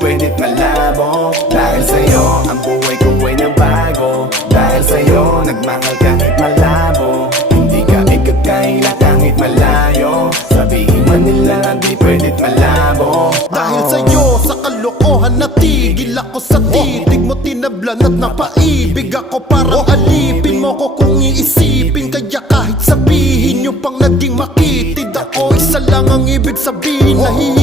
pwedeng malabo. Dahil sa'yo, ang buhay ko ay nabago. Dahil sa'yo, nagmahal kahit malabo. Hindi ka ikakaila kahit malayo. Sabihin man nila, di pwedeng malabo. Dahil sa'yo, sa kalokohan natigil ako sa titig mo, tinablan at napaibig ako. Parang alipin mo ko kung iisipin. Kaya kahit sabihin nyo pang naging makitid ako, isa lang ang ibig sabihin. Nahihilig